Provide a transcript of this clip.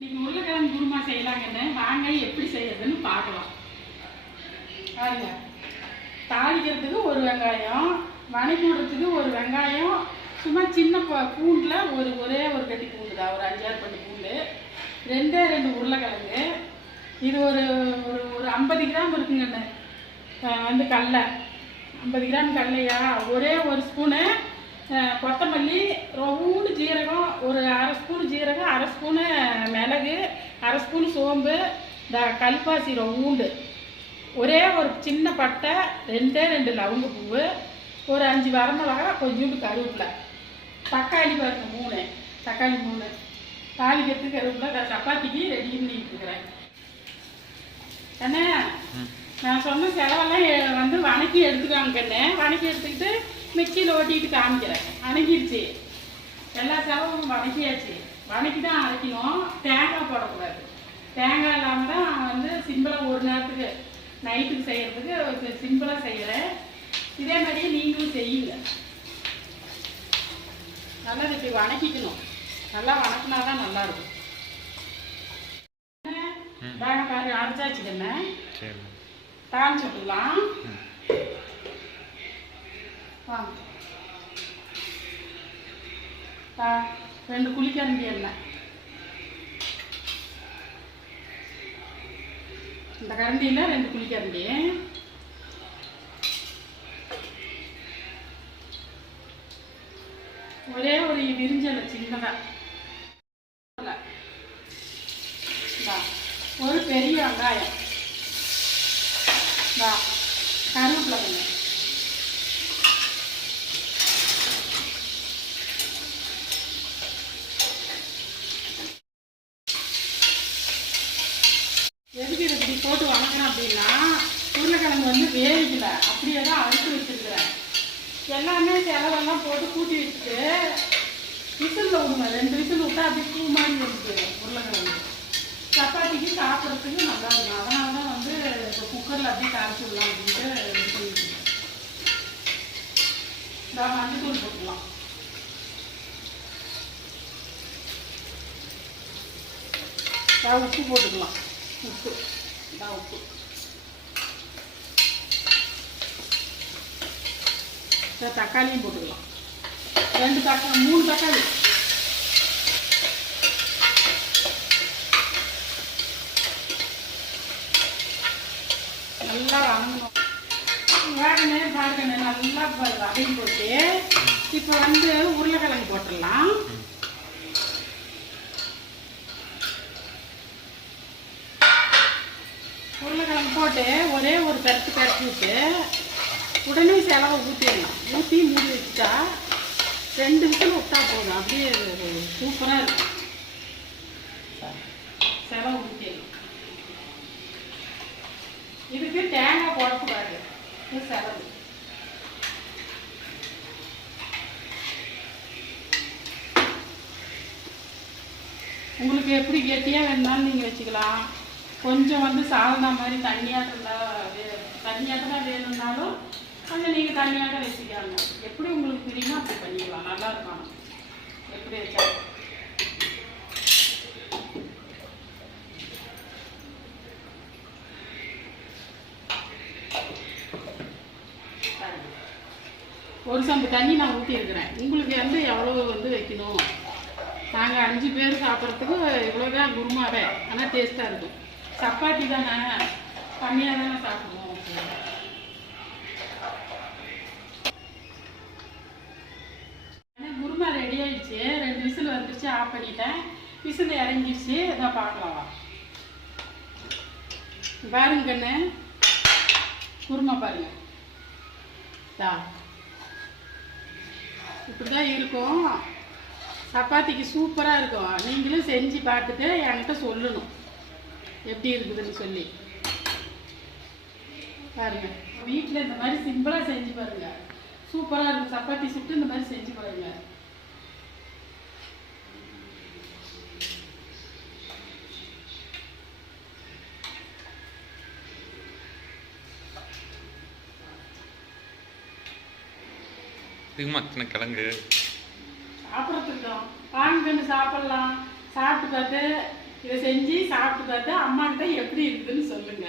இன்னைக்கு உருளைக்கிழங்கு குருமா செய்யலாங்கன்னு வாங்க எப்படி செய்யறதுன்னு பார்க்கலாம். பாருங்க, தாளிக்கிறதுக்கு ஒரு வெங்காயம், வணக்கி விடுறதுக்கு ஒரு வெங்காயம், சும்மா சின்ன பூண்டில் ஒரே ஒரு கட்டி பூண்டு தான், ஒரு 5-6 பட்டி பூண்டு, 2 உருளைக்கிழங்கு, இது ஒரு ஒரு 50 கிராம் இருக்குங்கண்ணே. வந்து கடலை 50 கிராம் கடலையா, ஒரே ஒரு ஸ்பூனு கொத்தமல்லி, ரவுண்டு ஜீரகம், ஒரு 1/2 ஸ்பூன் ஜீரகம், 1/2 ஸ்பூனு மிளகு, 1/2 ஸ்பூன் சோம்பு, இந்த கல்பாசி ரவுண்டு, ஒரே ஒரு சின்ன பட்டை, 2 லவங்க பூவு, ஒரு 5 வரமிளகா, கொஞ்சோண்டு கருவேப்பிலை, தக்காளி பாருங்க 3 தக்காளி 3, தாளிக்கிறதுக்கு கருவேப்பிலை, சப்பாத்திக்கு ரெடி பண்ணிட்டு இருக்கிறேன். அண்ணே, நான் சொன்ன செலவெல்லாம் வந்து வணக்கி எடுத்துக்காங்க கண்ணே. வணக்கி எடுத்துக்கிட்டு மிக்சியில் ஓட்டிட்டு காமிக்கிறேன். வணங்கிடுச்சு, எல்லா செலவும் வணக்கியாச்சு. வணக்கி தான் அரைக்கணும், தேங்காய் போடக்கூடாது. தேங்காய் இல்லாமல் தான் வந்து சிம்பிளாக ஒரு நேரத்துக்கு நைட்டுக்கு செய்கிறதுக்கு சிம்பிளாக செய்கிறேன். இதே மாதிரியே நீங்களும் செய்யுங்க. நல்லா இப்படி வணக்கிக்கணும், நல்லா வணக்கினா தான் நல்லாயிருக்கும். பாரு அரைச்சாச்சுக்கண்ணே, தாளிச்சு விட்டுலாம். வாங்க, 2 குழிக்கரண்டி எண்ணெய், இந்த கரண்டியில் 2 குழிக்கரண்டி, ஒரே ஒரு விரிஞ்சலை சின்னதாக, ஒரு பெரிய வெங்காயம், கருவேப்பிலை கொஞ்சம், எதுக்கு இதை இப்படி போட்டு வணக்கணும் அப்படின்னா, உருளைக்கிழங்கு வந்து வேவிக்கல, அப்படியே தான் அறுத்து வச்சுருக்கிறேன். எல்லாமே செலவெல்லாம் போட்டு கூட்டி வச்சுட்டு விசிலில் விடுங்க. 2 விசில் விட்டா அப்படி பூ மாதிரி வந்துட்டு உருளைக்கிழங்கு சப்பாத்திக்கு சாப்பிட்றதுக்கு நல்லா இருக்கும். அதனால தான் வந்து இப்போ குக்கரில் அப்படியே காய்ச்சி விடலாம் அப்படின்ட்டு இது பண்ணிட்டு மஞ்சத்தூள் போட்டுக்கலாம். உப்பு போட்டுக்கலாம், உப்பு உப்பு, தக்காளியும் போட்டுக்கலாம். 3 தக்காளி, நல்லா வதங்கணும். வேகனே பாருங்கண்ணே, நல்லா வதங்கி போட்டு இப்போ வந்து உருளைக்கிழங்கு போட்டுடலாம். உருளைக்கிழங்கு போட்டு ஒரே ஒரு பரட்டி விட்டு உடனே செலவை ஊற்றிடலாம். ஊற்றி மூடி வச்சுட்டா 2 விசில் விட்டா போதும், அப்படியே சூப்பராக இருக்கும். செலவு ஊற்றிடலாம். இதுக்கு தேங்காய் போடக்கூடாது, இது செலவு. உங்களுக்கு எப்படி கெட்டியாக வேணுனாலும் நீங்கள் வச்சுக்கலாம். கொஞ்சம் வந்து சாதனா மாதிரி தண்ணியாட்டம் வேணும்னாலும் கொஞ்சம் நீங்கள் தண்ணியாட்டம் வச்சுக்காங்க. எப்படி உங்களுக்கு தெரியுமோ அப்படி பண்ணிக்கலாம், நல்லா இருக்கும். எப்படி வச்சா ஒரு சம்பு தண்ணி நான் ஊற்றிருக்கிறேன். உங்களுக்கு வந்து எவ்வளோ வந்து வைக்கணும், நாங்கள் 5 பேர் சாப்பிட்றதுக்கு இவ்வளோதான் குருமாவே, ஆனால் டேஸ்ட்டாக இருக்கும். சப்பாத்தி தானே, கம்மியாக தானே சாப்பிடுவோம். குருமா ரெடி ஆயிடுச்சு, 2 விசில் வந்துருச்சு, ஆஃப் பண்ணிட்டேன். விசில் இறங்கிடுச்சு, இதான் பார்க்கலாம். பாருங்க கண்ணு, குருமா பாருங்க, இப்படி தான் இருக்கும். சப்பாத்திக்கு சூப்பராக இருக்கும். நீங்களும் செஞ்சு பார்த்துட்டு என்கிட்ட சொல்லணும் எப்படி இருக்குதுன்னு சொல்லி. பாருங்க, வீட்டில் இந்த மாதிரி சிம்பிளாக செஞ்சு பாருங்க, சூப்பராக இருக்கும். சப்பாத்தி சுட்டு இந்த மாதிரி செஞ்சு பாருங்க. கிழங்கு சாப்பிட்றதுக்கு வாங்கிட்டு சாப்பிட்லாம். சாப்பிட்டு பார்த்து இதை செஞ்சு சாப்பிட்டு பார்த்து அம்மா கிட்ட எப்படி இருக்குதுன்னு சொல்லுங்க.